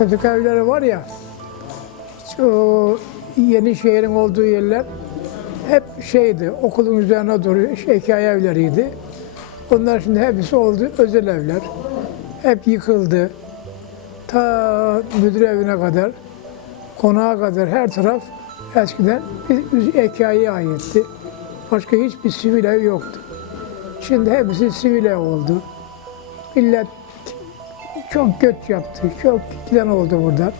çocuk evleri var ya, o yeni şehrin olduğu yerler hep şeydi, okulun üzerine duruyor, şey, hikaye evleriydi. Onlar şimdi hepsi oldu özel evler. Hep yıkıldı. Ta müdür evine kadar, konağa kadar her taraf eskiden bir hikayeye aitti. Başka hiçbir sivil ev yoktu. Şimdi hepsi sivil ev oldu. Millet çok göç yaptı, çok giden oldu burada.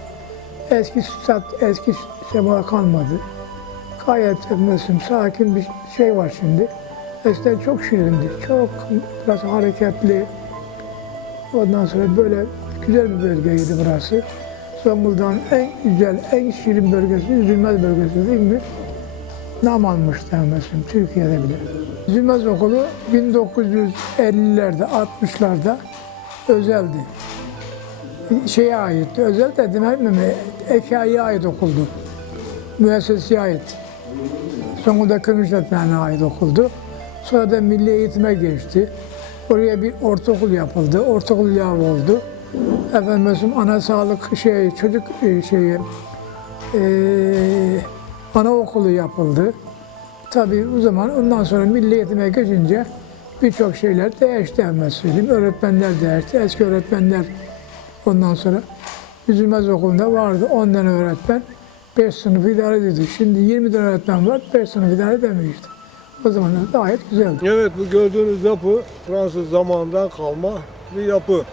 Eski stat, eski sema kalmadı. Gayet mesela sakin bir şey var şimdi. Eskiden çok şirindi, çok biraz hareketli. Ondan sonra böyle güzel bir bölgeydi burası. Zonguldak'ın en güzel, en şirin bölgesi, Üzülmez bölgesi değil mi? Nam almıştı mesela Türkiye'de bile. Üzülmez okulu 1950'lerde, 60'larda özeldi. Şeye aitti, özel dedim mi? Ekaya ait okuldu. Müesseseye ait. Zonguldak Kamu İşletmenliğine ait okuldu. Sonra da milli eğitime geçti. Oraya bir ortaokul yapıldı. Ortaokul ilave oldu. Efendim mesela ana sağlık şey çocuk e, şeyi e, anaokulu yapıldı. Tabii o zaman ondan sonra milli eğitime geçince birçok şeyler değişti hemen söyleyeyim. Öğretmenler değişti. Eski öğretmenler ondan sonra Üzülmez okulunda vardı 10 tane öğretmen. 5 sınıf idare ediyordu. Şimdi 20 tane öğretmen var, 5 sınıf idare edemiyor işte. O zamanlar gayet güzeldi. Evet bu gördüğünüz yapı Fransız zamanından kalma bir yapı.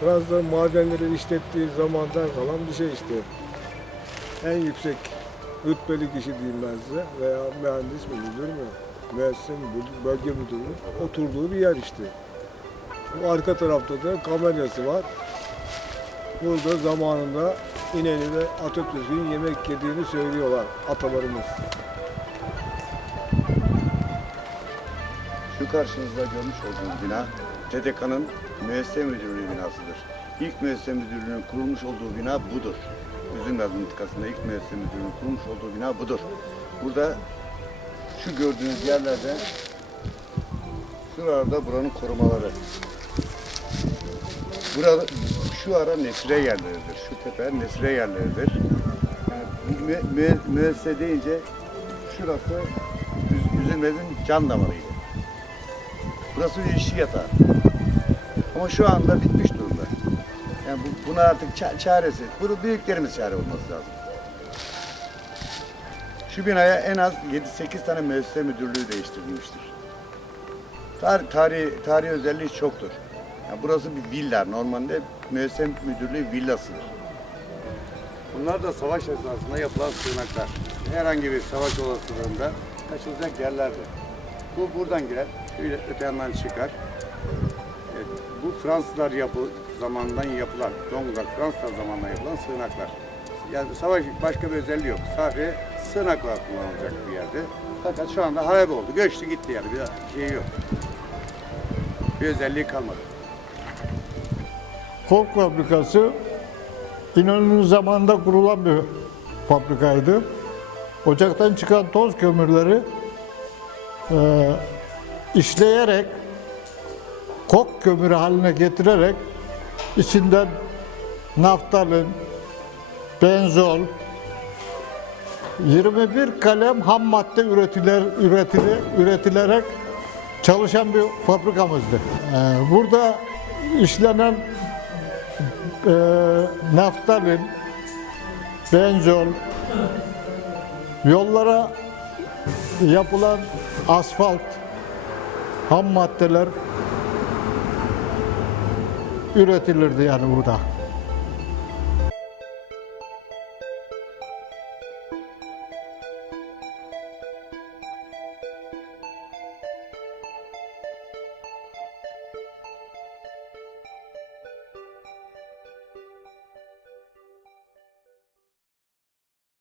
Fransızların madenleri işlettiği zamandan kalan bir şey işte. En yüksek rütbeli kişi diyeyim ben size veya mühendis mi müdür mü? Müessese müdür, bölge müdürü oturduğu bir yer işte. Bu arka tarafta da kameryası var. Burada zamanında İnönü ve Atatürk'ün yemek yediğini söylüyorlar atalarımız. Şu karşınızda görmüş olduğunuz bina TDK'nın müessese müdürlüğü binasıdır. İlk müessese müdürlüğünün kurulmuş olduğu bina budur. Üzümler mıntıkasında ilk müessese müdürlüğünün kurulmuş olduğu bina budur. Burada şu gördüğünüz yerlerde şuralarda buranın korumaları. Burada şu ara nesire yerleridir. Şu tepe nesire yerleridir. Yani mü, mü, deyince şurası Üz- Üzülmez'in can damarıydı. Burası bir işçi yatağı. Ama şu anda bitmiş durumda. Yani bu, buna artık ça- çaresi, bunu büyüklerimiz çare olması lazım. Şu binaya en az 7-8 tane müessese müdürlüğü değiştirilmiştir. Tar tarihi, tarihi özelliği çoktur. Yani burası bir villa. Normalde müessese müdürlüğü villasıdır. Bunlar da savaş esnasında yapılan sığınaklar. Herhangi bir savaş olasılığında kaçılacak yerlerdir. Bu buradan girer, şöyle öte yandan çıkar. Evet, bu Fransızlar yapı zamanından yapılan, Zonguldak Fransızlar zamanından yapılan sığınaklar. Yani savaş başka bir özelliği yok. Sadece sığınak olarak kullanılacak bir yerde. Fakat şu anda harabe oldu. Göçtü gitti yani. Bir şey yok. Bir özelliği kalmadı. Kork fabrikası İnönü'nün zamanında kurulan bir fabrikaydı. Ocaktan çıkan toz kömürleri e, işleyerek kok kömürü haline getirerek içinden naftalin, benzol, 21 kalem ham madde üretiler, üretili, üretilerek çalışan bir fabrikamızdı. E, burada işlenen e, naftalin, benzol, yollara yapılan asfalt, ham maddeler üretilirdi yani burada.